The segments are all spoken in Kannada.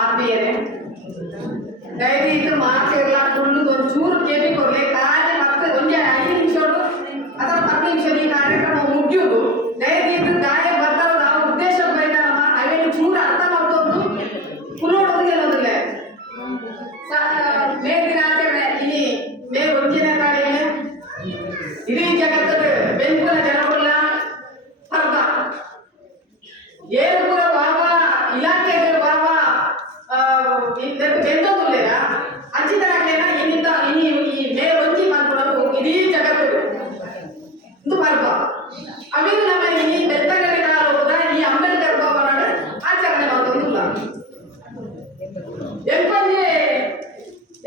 ಆತ್ಮೀಯರೇ, ದಯವಿಟ್ಟು ಮಾತೆಲ್ಲ ಫುಲ್ಲು ಒಂಚೂರು ಕೇಳಿ ಕೊಡಲಿ. ಖಾಲಿ ಮತ್ತೆ ಒಂದು 5 ನಿಮಿಷ ಅಥವಾ 10 ನಿಮಿಷ ಈ ಕಾರ್ಯಕ್ರಮ ಮುಗಿಯುವುದು. ದಯವಿಟ್ಟು ಗಾಯ ಬರ್ತಾರ ನಾವು ಉದ್ದೇಶ ಬೈತಾರಮ್ಮ ಅವೇನು ಚೂರು ಅರ್ಥ ಮಾಡ್ಕೊಂಡು ಕುಲೋಡೋದು ಏನೋದಿಲ್ಲ. ಮೇ ದಿನಾಚರಣೆ ಈ ಮೇ 1ನೇ ತಾರೀಕಿಗೆ ಇಡೀ ಜಗತ್ತದ ಬೆಂಕುಲ ಜನಗುಲ್ಲ ಹಬ್ಬ ಏನು ಕೂಡ ಬಾಬಾ ಇಲಾಖೆ ಬಾಬಾ ಬೆಂದೋದಿಲ್ಲ ಅಂಚಿತನಾಗ್ಲೇನ ಇನ್ನಿಂದ ಈ ಮೇ 1 ಮಾಡ್ಕೊಳ್ಳೋದು ಇಡೀ ಜಗತ್ತು ಇದು ಹಬ್ಬ. ಅವಿದು ನಮ್ಮ ಈ ಬೆತ್ತಗಡೆ ಹೋದ ಈ ಅಂಬೇಡ್ಕರ್ ಭವನ ಆಚರಣೆ ಮಾಡೋದಿಲ್ಲ.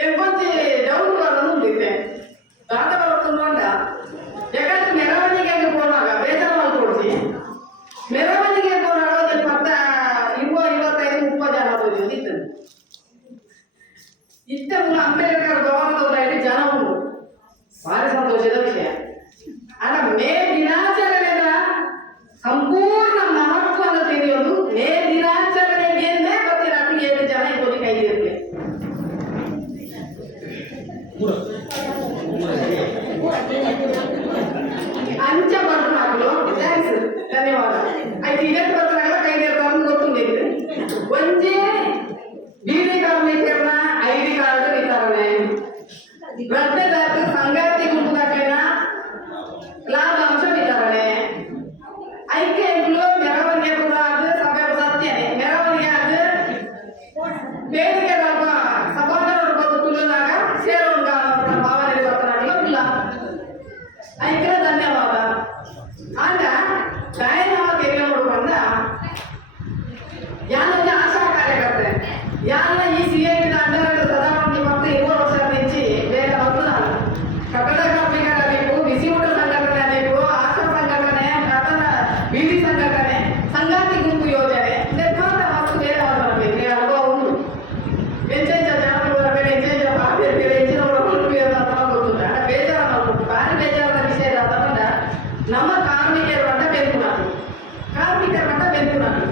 ಎಂಕೊಂಜಿ ಡೌನ್ ಬರೋದು ಉಂಡಿದ್ದೆ ದಾದ ಬರೋದು ನೋಡ. ಯಾಕಂದ್ರೆ ಮೆರವಣಿಗೆಗೆ ಹೋದಾಗ ಬೇಜಾರು ಮಾಡ್ಕೊಡ್ಸಿ ಮೆರವಣಿಗೆ ಹೋದಾಗ ಒಂದು 25-30 ಜನ ಹೋಗಿತ್ತು. ಇಷ್ಟ ಅಂಬೇಡ್ಕರ್ ಭವನದವರಲ್ಲಿ ಜನ ಉಂಟು, ಭಾರಿ ಸಂತೋಷದ ವಿಷಯ. ಆಗ ಮೇ ದಿನಾಚರಣೆಯ ಸಂಪೂರ್ಣ ಮಹತ್ವವನ್ನು ತಿಳಿಯೋದು ಮೇ ದಿನಾಚರಣೆಗೆಂದೇ ಗೊತ್ತಿಲ್ಲ. 7 ಜನ ಇಬ್ಬರು ಕೈದಿರಲಿ ಅಂಚ ಬಟನ್ ಹಾಕಲು ಥ್ಯಾಂಕ್ಸ್ ಧನ್ಯವಾದ. ಆಯ್ತು ಇದಕ್ಕೆ ಬರ್ತಾಗಲ್ಲ ಕೈದಿರ್ತಾರ ಗೊತ್ತಿಲ್ಲ. ಒಂದೇ ಬೀದಿ ಕಾರ್ಮಿಕರನ್ನ ID ಕಾರ್ಡ್ ವಿತರಣೆ, ವೃದ್ಧದಾತ ಸಂಗಾತಿ ಗುಂಪುದಾಕನ ಲಾಭಾಂಶ ವಿತರಣೆ, ಐಕ್ಯಗಳು ಮೆರವಣಿಗೆ ಕೂಡ ಅದು ಸಭೆ ಸತ್ಯನೇ ಮೆರವಣಿಗೆ ಅದು ಬೇಡಿಕೆ ಸಭಾಂಗರು ಬದುಕುಲಾಗ ಸೇರೋಣ ಭಾವನೆ ಬರ್ತಾರಲ್ಲ ಇಲ್ಲ ಐಕ್ಯ ಧನ್ಯವಾದ. ಆಗ ಗಾಯನ ತೆರಿಗೆ ನೋಡುವಂದ ಯಾನೊಂದು ಆಶಾ ಕಾರ್ಯಕರ್ತೆ ಯಾನ ಈ CIT ಅಂಡರ್ ಪ್ರಧಾನಮಂತ್ರಿ 20 ವರ್ಷ ನಿಂಚಿ ಬೇರೆ ಬಂದು ನಾನು ಕಟ್ಟಡ ಕಾರ್ಮಿಕರಾಗಬೇಕು, ಬಿಸಿ ಊಟ ಸಂಘಟನೆ ಆಗಬೇಕು, ಆಶಾ ಸಂಘಟನೆ, ಕಟ್ಟಡ ಬೀದಿ ಸಂಘಟನೆ, ಸಂಗಾತಿ ಗುಂಪು ಯೋಜನೆ ನಿರ್ಮಾಣ ಮತ್ತು ಬೇರೆ ಬರಬೇಕು. ಅನುಭವ ಉಂಟು. ಎಂಚೆಂಚ ಜನರು ಬರಬೇಡ, ಎಂಚೆಂಚ ಬಾರ್ಬೇಡ, ಹೆಚ್ಚಿನ ಗೊತ್ತಿಲ್ಲ. ಬೇಜಾರ ಮಾಡ್ಬೇಕು. ಭಾರಿ ಬೇಜಾರದ ವಿಷಯ ಇರೋದ್ರಿಂದ ನಮ್ಮ ಕಾರ್ಮಿಕರ ಮಟ್ಟ ಬೆಂಕು ನಾನು ಕಾರ್ಮಿಕರ ಮಟ್ಟ ಬೆಂಕು ನಾನು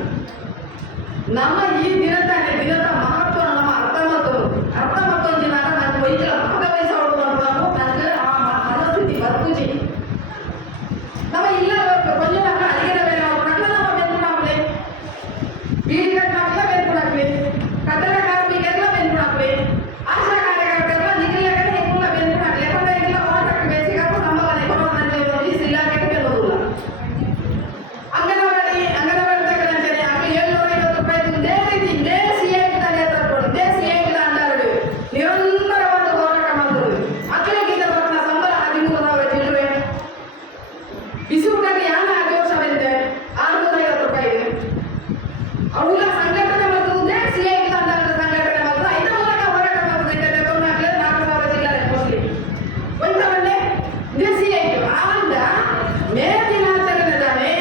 ನಮ್ಮ ಈ ದಿನದ ಮಹತ್ವ ನಮ್ಮ ಅರ್ಥ ಮತ್ತೊಂದು ದಿನ ನನ್ನ ವೈದ್ಯರ ಭಾಗವಹಿಸೋದು ನಾವು ನನಗೆ ಆ ಮನಸ್ಥಿತಿ ಬರ್ಪೂಜಿ ನಮ್ಮ ಇಲ್ಲ ಕೊಂಚ ನಮ್ಮ ಅಡಿಗೆ ಬೇರೆ ಮಕ್ಕಳ ನಮ್ಮ ಬೆಂಕು ಹಾಕ್ಲಿ, ಬೀದಿ ಕಟ್ಟಾಕ್ಲ ಬೆಂಕು ಹಾಕ್ಲಿ, ಕಟ್ಟಡ ಕಾರ್ಮಿಕರೆಲ್ಲ ಬೆಂಕು ಹಾಕ್ಲಿ, ಆಶಾ ಕಾರ್ಯಕರ್ತೆಲ್ಲ ನಿಗಲ ಕಡೆ ಹೆಂಗುಲ್ಲ ಬೆಂಕು ಹಾಕ್ಲಿ. ಯಾಕಂದ್ರೆ ಇಲ್ಲ ಹೋರಾಟಕ್ಕೆ ಬೇಸಿಗಾರು ನಮ್ಮ ಮನೆ ಕೊರೋನಾ ಇಲಾಖೆಗೆ ಬೆಲ್ಲೋದಿಲ್ಲ. ಅಂಗನವಾಡಿ ತಕ್ಕಂತೆ ಆಗಲಿ 750 ರೂಪಾಯಿ ಇದೇ ರೀತಿ ಇದೇ CIT ನೇತೃತ್ವ ಇದೇ CIT ಅಂಡರ್ ನಿರಂತರವಾದ ಹೋರಾಟ ಮಾಡಿದ್ರು. ಮಕ್ಕಳಿಗಿಂತ ಮಕ್ಕಳ ಸಂಬಳ 13,000 ಚಿಲ್ಲರೆ, ಬಿಸಿ ಊಟಕ್ಕೆ ಯಾನ 5 ವರ್ಷ ಬಂದಿದೆ 650 ರೂಪಾಯಿ ಇದೆ. ಅವುಗಳ ಸಂಘಟನೆ ಮಾಡುವುದೇ CIT ಅಂಡರ್ ಸಂಘಟನೆ ಮಾಡುವುದು. ಐದು ಮೂಲಕ ಹೋರಾಟ ಮಾಡುವುದಕ್ಕೆ 4,000 ಚಿಲ್ಲರೆ ಮೋಸ್ಟ್ಲಿ ಒಂದವನ್ನೇ ಇದೇ CIT. ಆಂದ ಮೇ ದಿನಾಚರಣೆ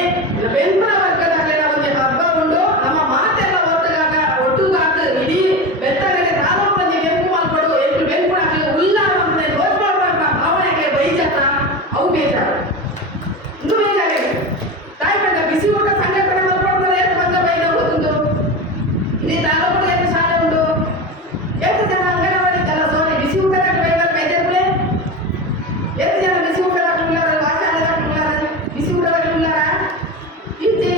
ಬೆಂಬಲ ವರ್ಗದಾಗಲೇ ಒಂದು ಹಬ್ಬ ಉಂಟು. ನಮ್ಮ ಮಾತೆಲ್ಲ ಒಟ್ಟುಗಾಕ ಇಡೀ ಬೆತ್ತಗಡೆ ತಾಲೂಕು ಬೆಂಕು ಮಾಡ್ಕೊಡು ಎಷ್ಟು ಬೆಂಕು ಹಾಕಿ ಉಲ್ಲಾರ ಭಾವನೆಗೆ ಬೈಜಾತ ಅವು ಬೇಜಾರು ಇದು ಬೇಜಾರಿದೆ. ತಾಯಿ ಬಂದ ಬಿಸಿ ಊಟ ಸಂಘಟನೆ ಮಾಡ್ಕೊಡ್ತಾರೆ. ಎಷ್ಟು ಬಂದ ಬೈದ ಗೊತ್ತುಂಟು. ಇಡೀ ತಾಲೂಕು ಎಷ್ಟು ಶಾಲೆ ಉಂಟು, ಎಷ್ಟು ಜನ ಅಂಗನವಾಡಿ ಸಾರಿ ಬಿಸಿ ಊಟ ಬೈದರ್ಲೆ ಎಷ್ಟು ಜನ ಬಿಸಿ ಊಟ ಹಾಕುಲ್ಲಾರ, ವಾಶಾಲೆ ಹಾಕುಲ್ಲಾರ, ಬಿಸಿ ಊಟ ಹಾಕುಲ್ಲಾರ, ಇಜ್ಜೆ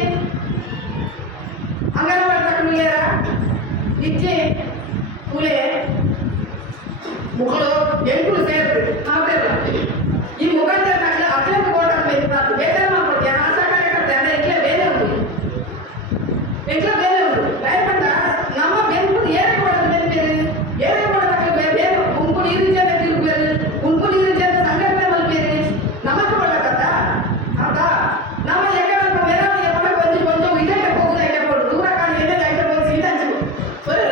ಅಂಗನವಾಡಿ ಹಾಕುಲ್ಲಾರ, ಇಜ್ಜೆ ಕೂಲೆ ಮುಗಳು ಎಂಟು ಸೇರ್ತದೆ ಹಾಕಲ್ಲ. ಈ ಮುಖಾಂತರ ಅಕ್ಲೇಪು ಗೋಡ ಬೇಜಾರು ಮಾಡ್ಕೊಡ್ತೀಯ. ಆಶಾ ಕಾರ್ಯಕರ್ತೆ ಅಂದ್ರೆ ಎಕ್ಲೆ ಬೇರೆ ಉಂಟು, ಎಕ್ಲೆ ಬೇರೆ ಉಂಟು. ಯಾಕಂದ ನಮ್ಮ ಬೆಂಕು ಏನೇ ಕೊಡೋದು ಬೇರೆ ಬೇರೆ ಏನೇ ಕೊಡೋದಾಗಲಿ ಬೇರೆ ಬೇರೆ ಗುಂಪು ನೀರು ಜನ ತಿರುಗಬೇರೆ, ಗುಂಪು ನೀರು ಜನ ಸಂಘಟನೆ ಮಲ್ಬೇರೆ ನಮಗೆ ಕೊಡಕತ್ತ ಹೌದಾ. ನಮ್ಮ ಯಾಕಂದ್ರೆ ಮೆರವಣಿಗೆ ಕೊಂಚ ಇದೇ ಹೋಗುದು ಐತೆ ಕೊಡು ದೂರ ಕಾಣಿ ಎಣ್ಣೆ ಐತೆ ಹೋಗಿ ಸೀಟ್ ಹಂಚು ಸರಿ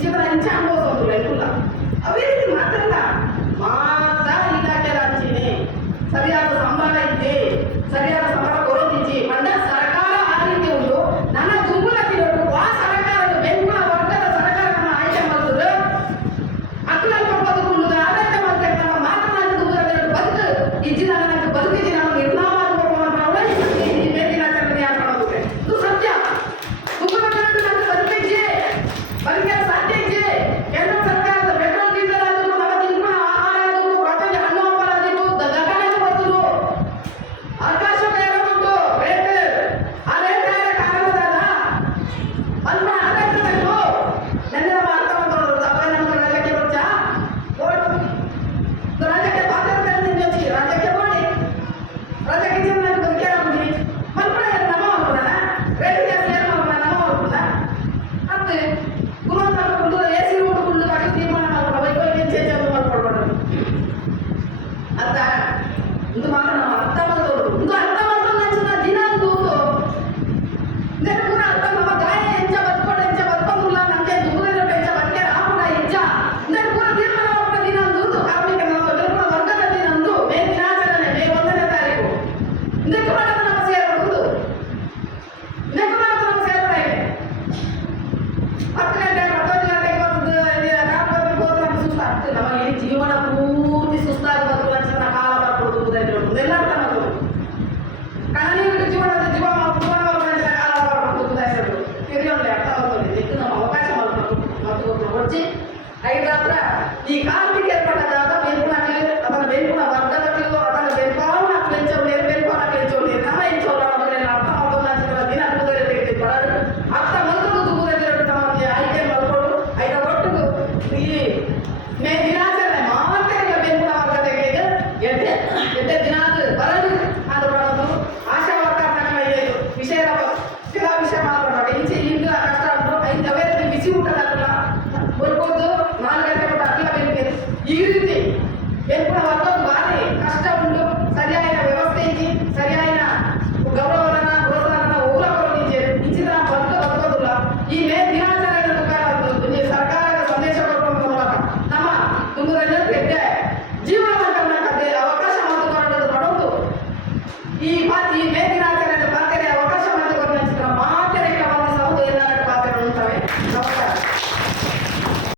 ಚಿತ್ರ ಹಂಚ ಅನುಭವಿಸೋದಿಲ್ಲ ಇಲ್ಲ ಅವೇ ರೀತಿ ಮಾತಲ್ಲ ಮಾತ ಇಲಾಖೆ ಹಂಚಿನಿ ಸರಿಯಾದ ಸಂಬಳ ಇದ್ದೆ ಸರಿಯಾದ ಸಂಬಳ ಕೊಡೋದಿಜ್ಜಿ ಮಂಡ ಸರ್ಕಾರ ಆ ರೀತಿ ಉಂಟು ನನ್ನ ದುಂಬುಲತ್ತಿರೋದು ಆ ಸರ್ಕಾರದ ಬೆಂಬಲ ವರ್ಗದ ಸರ್ಕಾರವನ್ನು ಆಯ್ಕೆ ಮಾಡಿದ್ರು ಅಕ್ಕಲಲ್ಪ ಬದುಕುಂಡು ಆಡಳಿತ ಮಾಡ್ತಾರೆ ನಮ್ಮ ಮಾತನಾಡಿದ ಊರಲ್ಲಿ ಬದುಕು ಇಜ್ಜಿ ನನಗೆ ಬದುಕಿಜ್ಜಿ ನಮಗೆ ನಿರ್ನಾಮ ಆಗಬೇಕು ಅನ್ನೋ ಈ ಮೇದಿನಾಚರಣೆ ಯಾಕೆ ಮಾಡೋದು ಇದು ಸತ್ಯ ದುಂಬುಲಗಳಲ್ಲಿ ನನಗೆ ಬದುಕಿಜ್ಜಿ ಬದುಕಿನ ಸಾಧ್ಯ ಇಜ್ಜಿ ಕೇಂದ್ರ ಸರ್ಕಾರದ ಪೆಟ್ರೋಲ್ ಡೀಸೆಲ್ ಆದರೂ ನಮ್ಮ ತಿನ್ನುವ ಆಹಾರ ಆದರೂ ಪ್ರಪಂಚ ಹಣ್ಣು ಹಂಪಲ ಆದರೂ ದಗಣಕ್ಕೆ ಬರ್ತದು ಆಕಾಶ ಬೇರೊಂದು ರೇಟ್ ಆ ರೇಟ್ ಕಾರಣದಾಗ ಅಲ್ಪ ಆಡಳಿತಬೇಕು ನನ್ನ ನಮ್ಮ ಅರ್ಥ ಮಾಡ್ಕೊಂಡು ಅಪ್ಪ ನಮ್ಮ ರಾಜ್ಯಕ್ಕೆ ಬಚ್ಚ ರಾಜ್ಯಕ್ಕೆ ಪಾತ್ರ ನಿಂಜಿ ರಾಜ್ಯಕ್ಕೆ ಮಾಡಿ ರಾಜ್ಯಕ್ಕೆ ಜನ ಬದುಕೇ ಆಗುದಿ ಮಲ್ಪಡ ನಮ್ಮ ಮಾಡ್ಕೊಡ ರೇಟ್ ಜಾಸ್ತಿ ಏನು ಮಾಡ್ಕೊಡ ನಮ್ಮ ಮಾಡ್ಕೊಡ ಮತ್ತೆ ಗುರುವಂತ ಎಸಿ ನೋಡ್ಕೊಂಡು ಅದು ತೀರ್ಮಾನ ಮಾಡ್ಕೊಡ ವೈಕಲ್ಯ ಚೇಂಜ್ ಅದು ಮಾಡ್ಕೊಡ್ಬಾರ್ದು ಅರ್ಥ ಇದು ಮಾತ್ರ ನಮ್ಮ ಅರ್ಥ ಮಾಡ್ದವರು ಇದು ಅರ್ಥ ಮಾಡ್ಕೊಂಡು ನೆಚ್ಚಿನ ದಿನ ಒಂದು ಪೂರ ಅರ್ಥ ನಮ್ಮ ಗಾಯ ಹೆಂಚ ಬದುಕೊಂಡಿಲ್ಲ ನಮಗೆ ದುಃಖದ ಹೆಂಚ ಬದುಕೆ ಹಾಕೋಣ ಹೆಂಚ ಪೂರ ತೀರ್ಮಾನ ಮಾಡ್ಕೊಂಡ ದಿನ ಒಂದು ಕಾರ್ಮಿಕರ ಬೆಳಪುರ ವರ್ಗದ ದಿನ ಒಂದು ಮೇ ದಿನಾಚರಣೆ ಮೇ 1ನೇ ತಾರೀಕು ಇದಕ್ಕೆ ಮಾಡೋದು ನಮ್ಮ ಸೇರ್ಪಡುವುದು ಇದಕ್ಕೆ ಮಾಡೋದು ನಮ್ಮ ಸೇರ್ಪಡೆ ಇದೆ 10 ಗಂಟೆ 11 ಗಂಟೆಗೆ ಬಂದು ರಾತ್ರಿ ಹೋದ್ರೆ ನಮ್ಗೆ ಸುಸ್ತಾಗ್ತದೆ ನಮಗೆ ಈ ಜೀವನ ಪೂರ್ತಿ ಸುಸ್ತಾಗಿ ಬದುಕು ಲಕ್ಷಣ ಕಾಲ ಬರ್ಕೊಡುವುದು ಎಲ್ಲ ಅರ್ಥ ಮಾಡೋದು ಕಣನೀರಿಗೆ ಜೀವನದ ಜೀವ ಕಾಲ ಬರ್ಕೊಡುವುದು ತಿರುಗಿ ಅರ್ಥ ಮಾಡ್ಕೊಳ್ಳಿ ಇದಕ್ಕೆ ನಮ್ಮ ಅವಕಾಶ ಮಾಡ್ಕೊಂಡು ಮತ್ತು ಒಚ್ಚಿ ಐದಾತ್ರ ಈ ಕಾರ್ಮಿಕರ